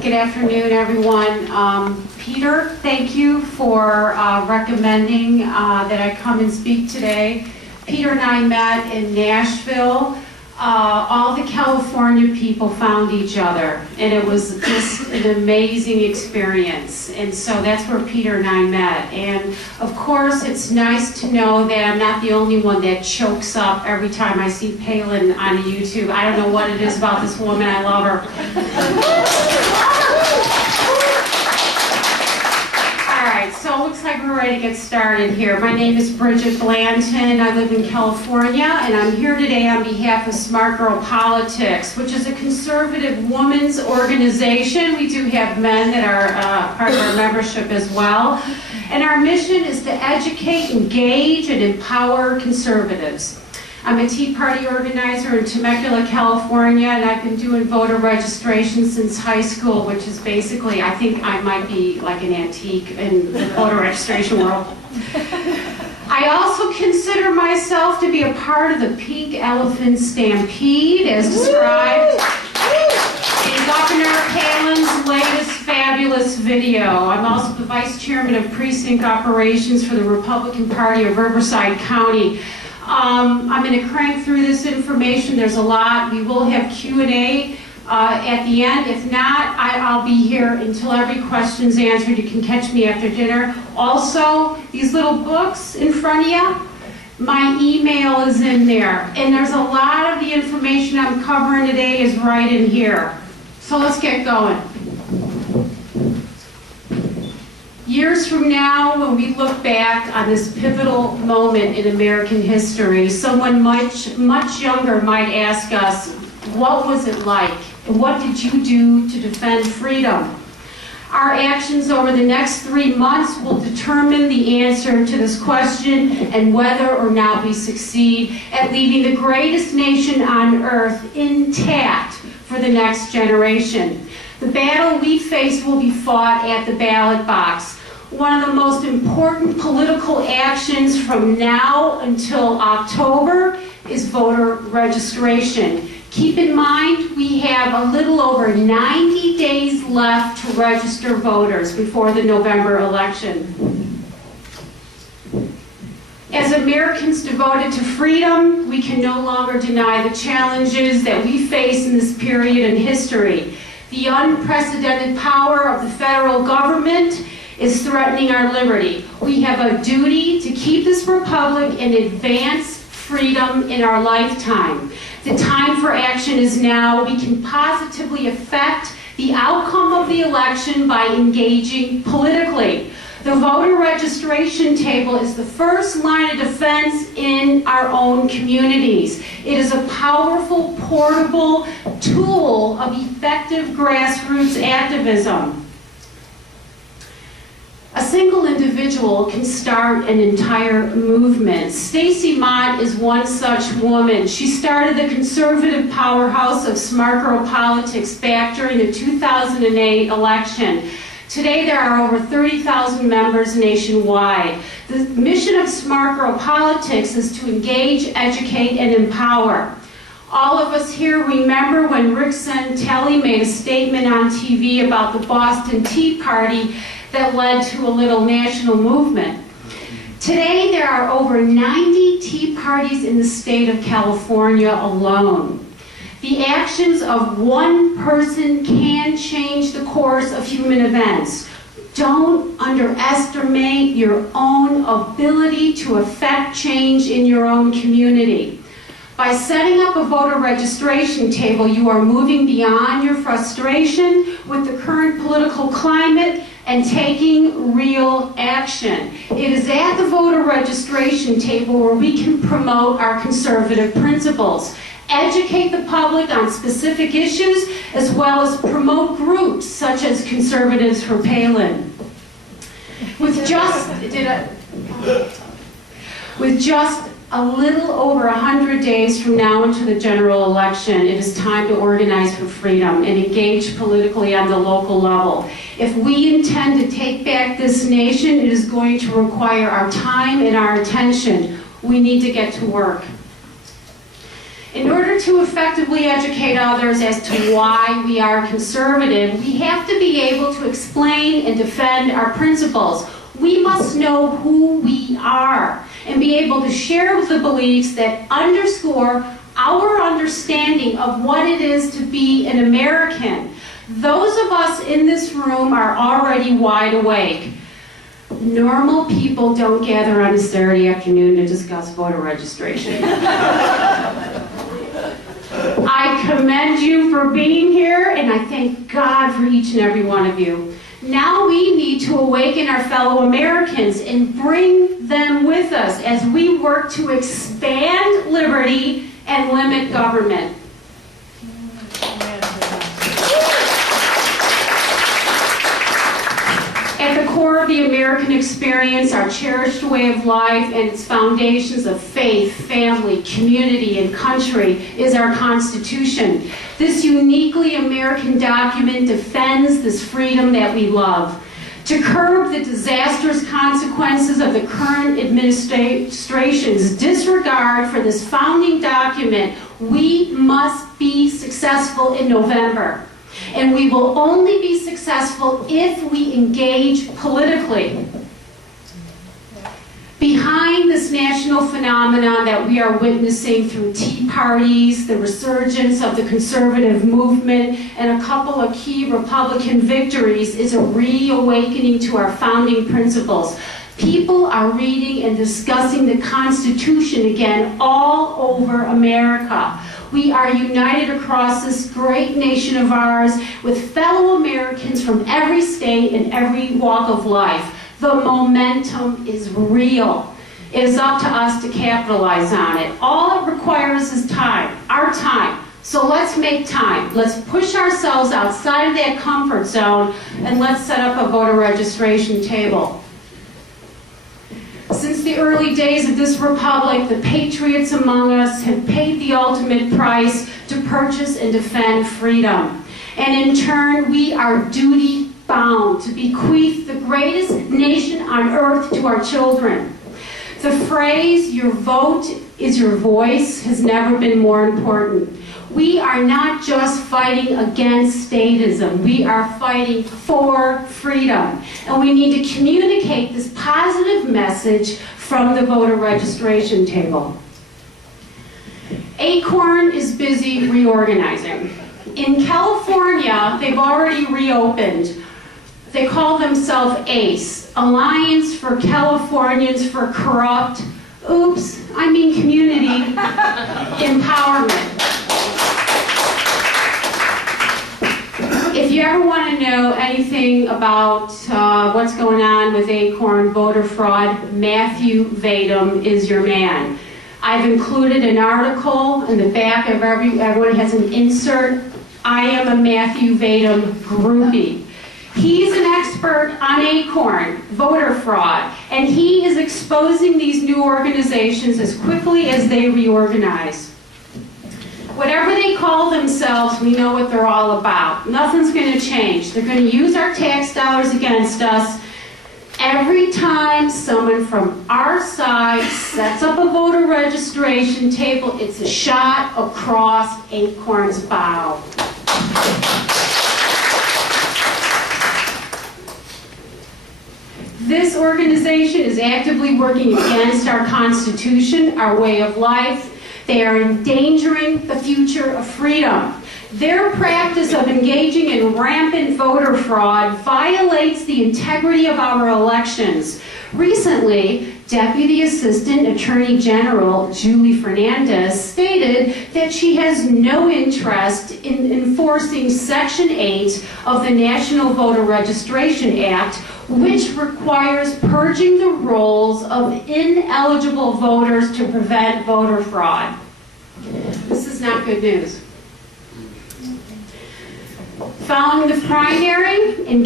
Good afternoon, everyone. Peter, thank you for recommending that I come and speak today. Peter and I met in Nashville. All the California people found each other, and it was just an amazing experience. And so that's where Peter and I met. And of course, it's nice to know that I'm not the only one that chokes up every time I see Palin on YouTube. I don't know what it is about this woman. I love her. So it looks like we're ready to get started here. My name is Bridget Blanton. I live in California, and I'm here today on behalf of Smart Girl Politics, which is a conservative women's organization. We do have men that are part of our membership as well. And our mission is to educate, engage, and empower conservatives. I'm a Tea Party organizer in Temecula, California, and I've been doing voter registration since high school, which is basically, I think I might be like an antique in the voter registration world. I also consider myself to be a part of the Pink Elephant Stampede, as described in Governor Palin's latest fabulous video. I'm also the vice chairman of precinct operations for the Republican Party of Riverside County. I'm going to crank through this information. There's a lot. We will have Q&A at the end. If not, I'll be here until every question's answered. You can catch me after dinner. Also, these little books in front of you, my email is in there. And there's a lot of the information I'm covering today is right in here. So let's get going. Years from now, when we look back on this pivotal moment in American history, someone much younger might ask us, what was it like? And what did you do to defend freedom? Our actions over the next 3 months will determine the answer to this question and whether or not we succeed at leaving the greatest nation on earth intact for the next generation. The battle we face will be fought at the ballot box. One of the most important political actions from now until October is voter registration. Keep in mind, we have a little over 90 days left to register voters before the November election. As Americans devoted to freedom, we can no longer deny the challenges that we face in this period in history. The unprecedented power of the federal government is threatening our liberty. We have a duty to keep this republic and advance freedom in our lifetime. The time for action is now. We can positively affect the outcome of the election by engaging politically. The voter registration table is the first line of defense in our own communities. It is a powerful, portable tool of effective grassroots activism. A single individual can start an entire movement. Stacey Mott is one such woman. She started the conservative powerhouse of Smart Girl Politics back during the 2008 election. Today there are over 30,000 members nationwide. The mission of Smart Girl Politics is to engage, educate, and empower. All of us here remember when Rick Santelli made a statement on TV about the Boston Tea Party that led to a little national movement. Today, there are over 90 Tea Parties in the state of California alone. The actions of one person can change the course of human events. Don't underestimate your own ability to affect change in your own community. By setting up a voter registration table, you are moving beyond your frustration with the current political climate and taking real action. It is at the voter registration table where we can promote our conservative principles, educate the public on specific issues, as well as promote groups such as Conservatives for Palin. With just a little over 100 days from now into the general election, it is time to organize for freedom and engage politically on the local level. If we intend to take back this nation, it is going to require our time and our attention. We need to get to work. In order to effectively educate others as to why we are conservative, we have to be able to explain and defend our principles. We must know who we are and be able to share the beliefs that underscore our understanding of what it is to be an American. Those of us in this room are already wide awake. Normal people don't gather on a Saturday afternoon to discuss voter registration. I commend you for being here, and I thank God for each and every one of you. Now we need to awaken our fellow Americans and bring them with us as we work to expand liberty and limit government. At the core of the American experience, our cherished way of life and its foundations of faith, family, community, and country is our Constitution. This uniquely American document defends this freedom that we love. To curb the disastrous consequences of the current administration's disregard for this founding document, we must be successful in November. And we will only be successful if we engage politically. Behind this national phenomenon that we are witnessing through tea parties, the resurgence of the conservative movement, and a couple of key Republican victories is a reawakening to our founding principles. People are reading and discussing the Constitution again all over America. We are united across this great nation of ours with fellow Americans from every state and every walk of life. The momentum is real. It is up to us to capitalize on it. All it requires is time, our time. So let's make time. Let's push ourselves outside of that comfort zone and let's set up a voter registration table. Since the early days of this republic, the patriots among us have paid the ultimate price to purchase and defend freedom. And in turn, we are duty-bound to bequeath the greatest nation on earth to our children. The phrase, "your vote is your voice," has never been more important. We are not just fighting against statism, we are fighting for freedom. And we need to communicate this positive message from the voter registration table. Acorn is busy reorganizing. In California, they've already reopened. They call themselves ACE, Alliance for Californians for Corrupt, Community Empowerment. If you ever want to know anything about what's going on with Acorn voter fraud, Matthew Vadum is your man. I've included an article in the back of everyone has an insert. I am a Matthew Vadum groupie. He's an expert on Acorn voter fraud, and he is exposing these new organizations as quickly as they reorganize. Whatever they call themselves, we know what they're all about. Nothing's going to change. They're going to use our tax dollars against us. Every time someone from our side sets up a voter registration table, it's a shot across Acorn's bow. This organization is actively working against our Constitution, our way of life. They are endangering the future of freedom. Their practice of engaging in rampant voter fraud violates the integrity of our elections. Recently, Deputy Assistant Attorney General Julie Fernandez stated that she has no interest in enforcing Section 8 of the National Voter Registration Act, which requires purging the rolls of ineligible voters to prevent voter fraud. This is not good news. Following the primary in